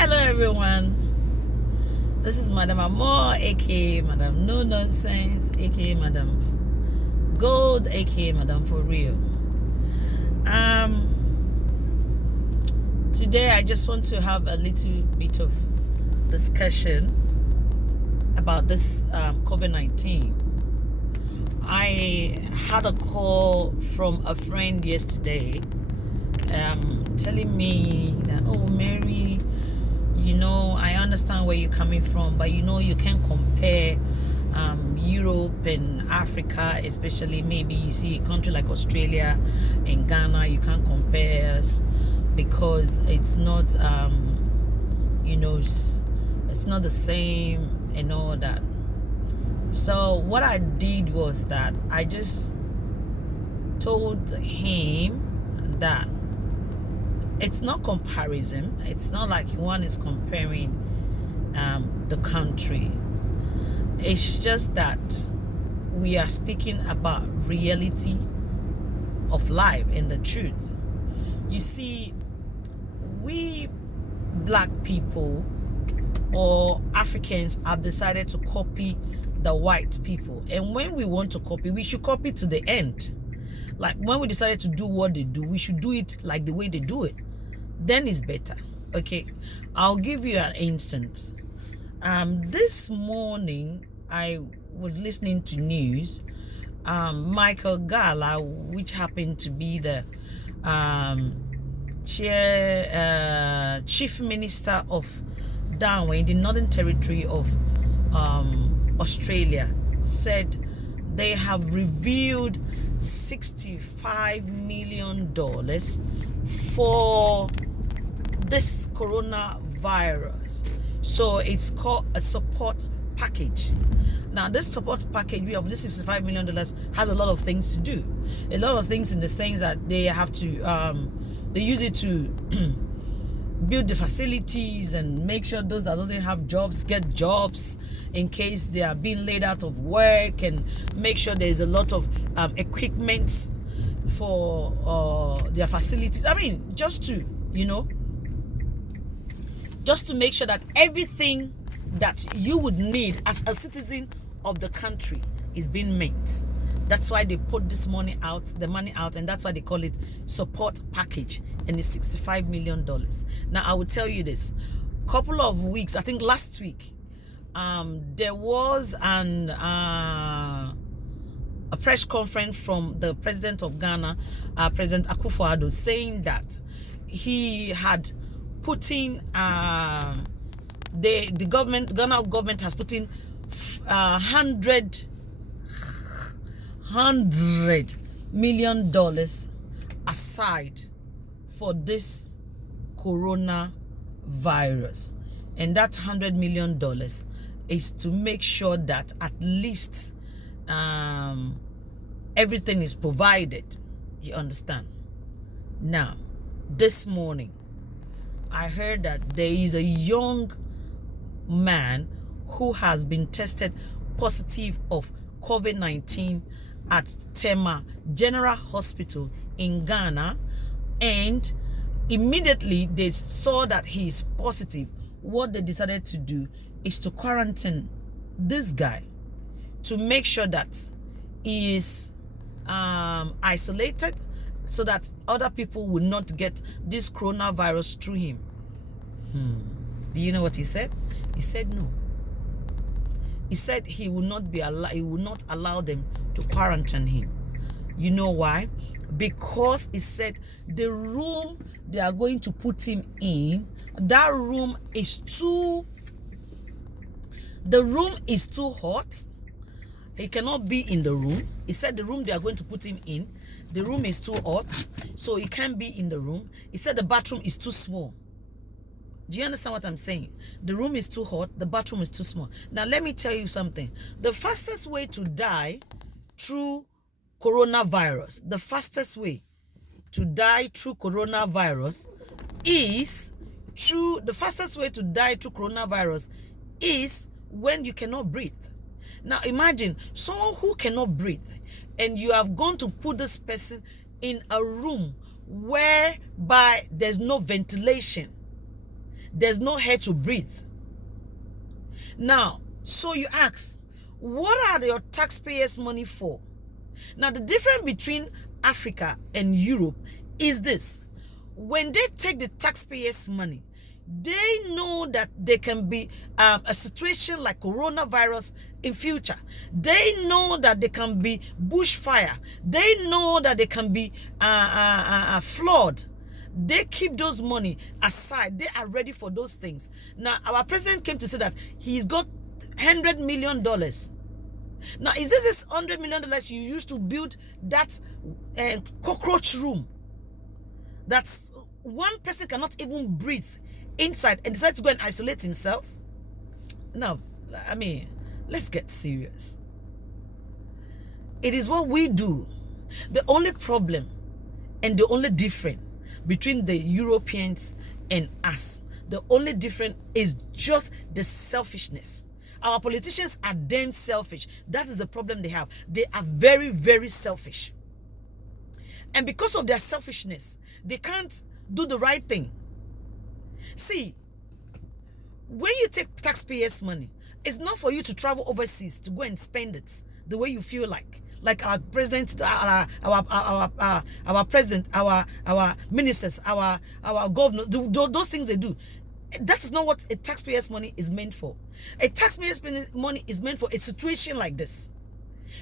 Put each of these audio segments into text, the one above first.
Hello everyone, this is Madam Amor, aka Madam No Nonsense, aka Madam Gold, aka Madam For Real. Today I just want to have a little bit of discussion about this COVID-19. I had a call from a friend yesterday telling me that, oh Mary, I understand where you're coming from, but you can't compare Europe and Africa, especially maybe you see a country like Australia and Ghana. You can't compare us because it's not it's not the same and all that. So what I did was that I just told him that it's not comparison. It's not like one is comparing the country. It's just that we are speaking about reality of life and the truth. You see, we black people or Africans have decided to copy the white people. And when we want to copy, we should copy to the end. Like when we decided to do what they do, we should do it like the way they do it. Then it's better. Okay, I'll give you an instance. This morning I was listening to news. Michael Gala, which happened to be the chief minister of Darwin, the Northern Territory of Australia, said they have revealed $65 million for this coronavirus. So it's called a support package. Now this support package of this $65 million has a lot of things to do. A lot of things in the sense that they have to they use it to build the facilities and make sure those that doesn't have jobs get jobs in case they are being laid out of work, and make sure there's a lot of equipment for their facilities. I mean, just to make sure that everything that you would need as a citizen of the country is being met. That's why they put the money out, and that's why they call it support package, and it's $65 million. Now I will tell you this, couple of weeks, I think last week, there was a press conference from the president of Ghana, President Akufo-Addo, saying that he had put in Ghana government has put in $100 million aside for this coronavirus, and that $100 million is to make sure that at least everything is provided. You understand? Now, this morning I heard that there is a young man who has been tested positive of COVID-19 at Tema General Hospital in Ghana, and immediately they saw that he is positive. What they decided to do is to quarantine this guy to make sure that he is isolated, so that other people will not get this coronavirus through him. Do you know what he said? He said no. He said he will not allow them to quarantine him. You know why? Because he said the room they are going to put him in, that room is too hot. He cannot be in the room. He said the room they are going to put him in, the room is too hot, so he can't be in the room. He said the bathroom is too small. Do you understand what I'm saying? The room is too hot, the bathroom is too small. Now let me tell you something. The fastest way to die through coronavirus, is when you cannot breathe. Now imagine someone who cannot breathe, and you have gone to put this person in a room whereby there's no ventilation. there's no air to breathe. Now, so you ask, what are your taxpayers' money for? Now, the difference between Africa and Europe is this. When they take the taxpayers' money, they know that there can be a situation like coronavirus in future. They know that there can be bushfire. They know that there can be a flood. They keep those money aside. They are ready for those things. Now, our president came to say that he's got $100 million. Now, is this $100 million you used to build that cockroach room? That's one person cannot even breathe inside and decide to go and isolate himself? No, I mean, let's get serious. It is what we do. The only problem and the only difference between the Europeans and us, the only difference is just the selfishness. Our politicians are damn selfish. That is the problem they have. They are very, very selfish. And because of their selfishness, they can't do the right thing. See, when you take taxpayers' money, it's not for you to travel overseas to go and spend it the way you feel like our president, our president, our ministers, our governors, those things they do. That is not what a taxpayer's money is meant for. A taxpayer's money is meant for a situation like this.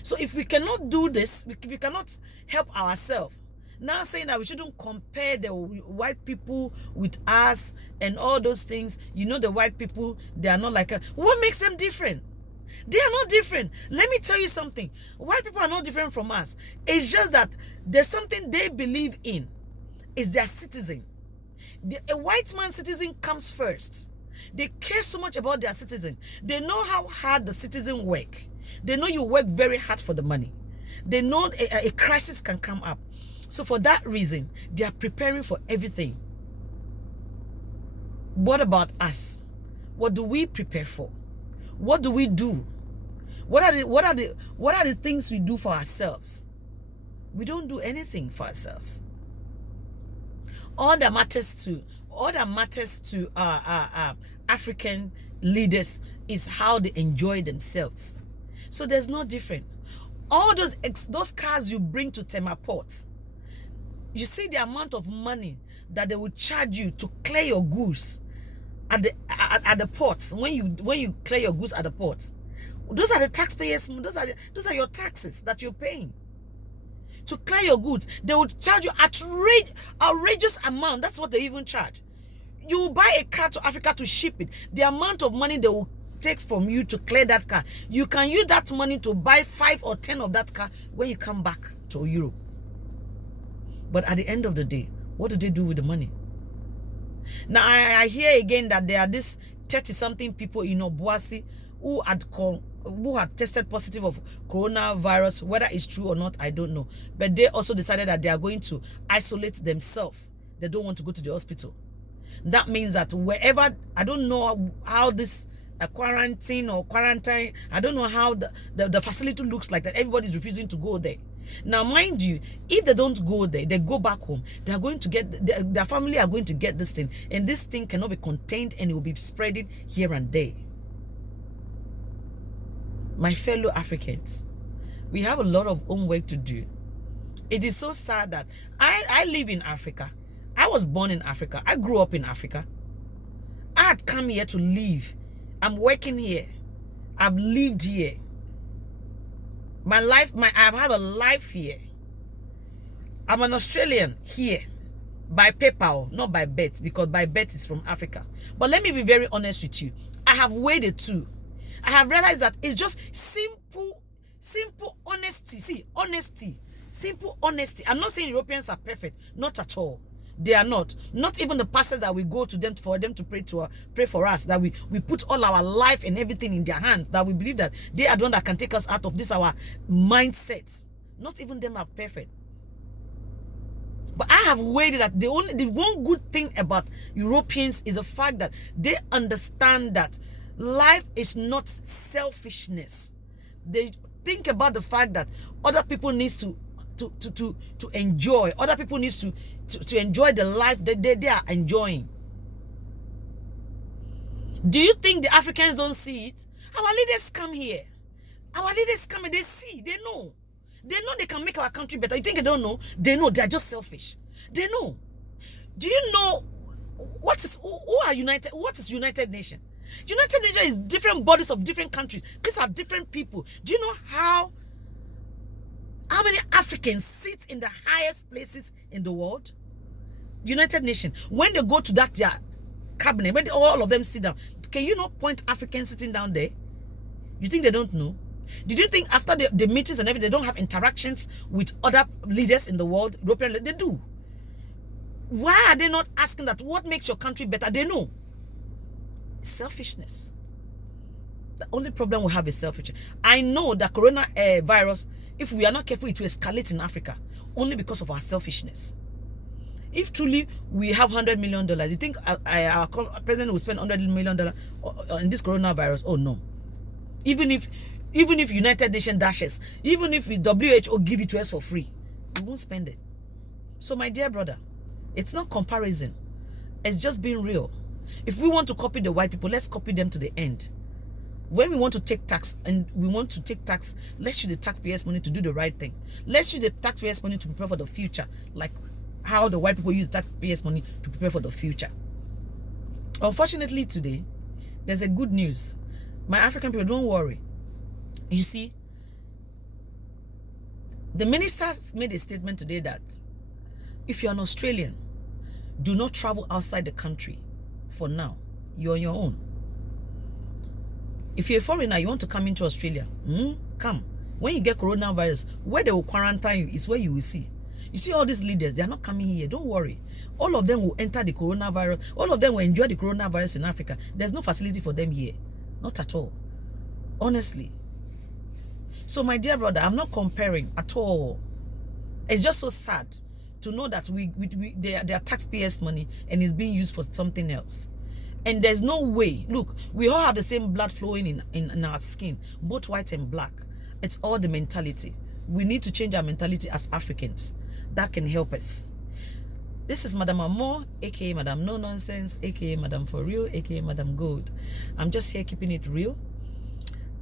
So if we cannot do this, if we cannot help ourselves, now saying that we shouldn't compare the white people with us and all those things, you know, the white people, they are not like us. What makes them different? They are not different. Let me tell you something. White people are not different from us. It's just that there's something they believe in. It's their citizen. A white man's citizen comes first. They care so much about their citizen. They know how hard the citizen work. They know you work very hard for the money. They know a crisis can come up. So for that reason, they are preparing for everything. What about us? What do we prepare for? What do we do? What are the things we do for ourselves? We don't do anything for ourselves. All that matters to African leaders is how they enjoy themselves. So there's no different. All those cars you bring to Tema Port, you see the amount of money that they will charge you to clear your goods at the ports. When you clear your goods at the ports, those are the taxpayers. Those are your taxes that you're paying to clear your goods. They would charge you outrageous amount. That's what they even charge. You buy a car to Africa to ship it. The amount of money they will take from you to clear that car, you can use that money to buy 5 or 10 of that car when you come back to Europe. But at the end of the day, what do they do with the money? Now, I hear again that there are this 30-something people in Obuasi who had tested positive of coronavirus. Whether it's true or not, I don't know. But they also decided that they are going to isolate themselves. They don't want to go to the hospital. That means that wherever, I don't know how this quarantine, I don't know how the facility looks like, that everybody's refusing to go there. Now, mind you, if they don't go there, they go back home, they are going to get, their family are going to get this thing, and this thing cannot be contained, and it will be spreading here and there. My fellow Africans, we have a lot of homework to do. It is so sad that I live in Africa. I was born in Africa. I grew up in Africa. I had come here to live. I'm working here. I've lived here. I've had a life here. I'm an Australian here by paper, not by birth, because by birth is from Africa. But let me be very honest with you. I have waited too. I have realized that it's just simple honesty. See, honesty, simple honesty. I'm not saying Europeans are perfect, not at all. They are not. Not even the pastors that we go to them for them to pray for us, that we put all our life and everything in their hands, that we believe that they are the one that can take us out of this our mindsets. Not even them are perfect. But I have waited that the one good thing about Europeans is the fact that they understand that life is not selfishness. They think about the fact that other people need to enjoy. Other people need to enjoy the life that they are enjoying. Do you think the Africans don't see it? Our leaders come here. Our leaders come and they see, they know. They know they can make our country better. You think they don't know? They know. They're just selfish. They know. Do you know what is United Nations? United Nations is different bodies of different countries. These are different people. Do you know how many Africans sit in the highest places in the world? United Nations. When they go to that their cabinet, when all of them sit down, can you not point Africans sitting down there? You think they don't know? Did you think after the meetings and everything, they don't have interactions with other leaders in the world? European, they do. Why are they not asking that? What makes your country better? They know. Selfishness. The only problem we have is selfishness. I know that coronavirus, if we are not careful, it will escalate in Africa only because of our selfishness. If truly we have $100 million, you think our president will spend $100 million on this coronavirus? Oh no. Even if United Nations dashes, even if the WHO give it to us for free, we won't spend it. So my dear brother, it's not comparison. It's just being real. If we want to copy the white people, let's copy them to the end. When we want to take tax, let's use the taxpayers' money to do the right thing. Let's use the taxpayers' money to prepare for the future, like how the white people use taxpayers' money to prepare for the future. Unfortunately today, there's a good news. My African people, don't worry. You see, the minister made a statement today that if you're an Australian, do not travel outside the country for now. You're on your own. If you're a foreigner, you want to come into Australia, come. When you get coronavirus, where they will quarantine you is where you will see. You see all these leaders, they are not coming here. Don't worry. All of them will enter the coronavirus. All of them will enjoy the coronavirus in Africa. There's no facility for them here. Not at all. Honestly. So my dear brother, I'm not comparing at all. It's just so sad to know that they are taxpayers' money and it's being used for something else. And there's no way. Look, we all have the same blood flowing in our skin, both white and black. It's all the mentality. We need to change our mentality as Africans. That can help us. This is Madam Amor, aka Madam No Nonsense, aka Madam For Real, aka Madam Gold. I'm just here keeping it real.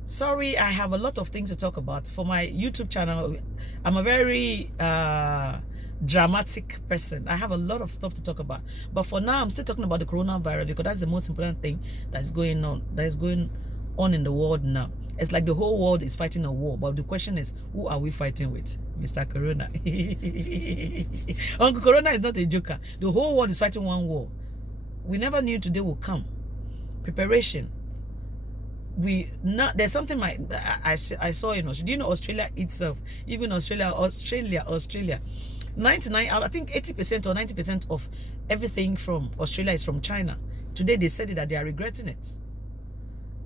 Sorry, I have a lot of things to talk about. For my YouTube channel, I'm a very dramatic person. I have a lot of stuff to talk about. But for now, I'm still talking about the coronavirus because that's the most important thing that's going on in the world now. It's like the whole world is fighting a war. But the question is, who are we fighting with? Mr. Corona. Uncle Corona is not a joker. The whole world is fighting one war. We never knew today would come. Preparation. There's something I saw in Australia. Do you know Australia itself? Even Australia. 99, I think 80% or 90% of everything from Australia is from China. Today they said that they are regretting it.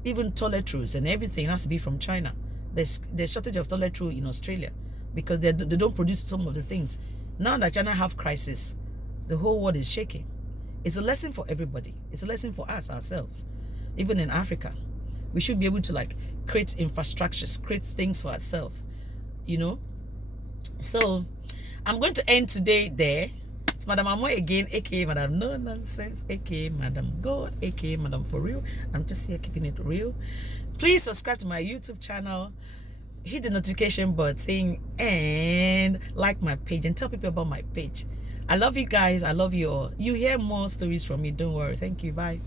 Even toilet rolls and everything has to be from China. There's shortage of toilet roll in Australia because they don't produce some of the things. Now that China have crisis, the whole world is shaking. It's a lesson for everybody. It's a lesson for us ourselves. Even in Africa, we should be able to create infrastructures, create things for ourselves, So I'm going to end today there. It's Madam Amor again, aka Madam No Nonsense, aka Madam God, aka Madam For Real. I'm just here keeping it real. Please subscribe to my YouTube channel, hit the notification button, and like my page and tell people about my page. I love you guys. I love you all. You hear more stories from me. Don't worry. Thank you. Bye.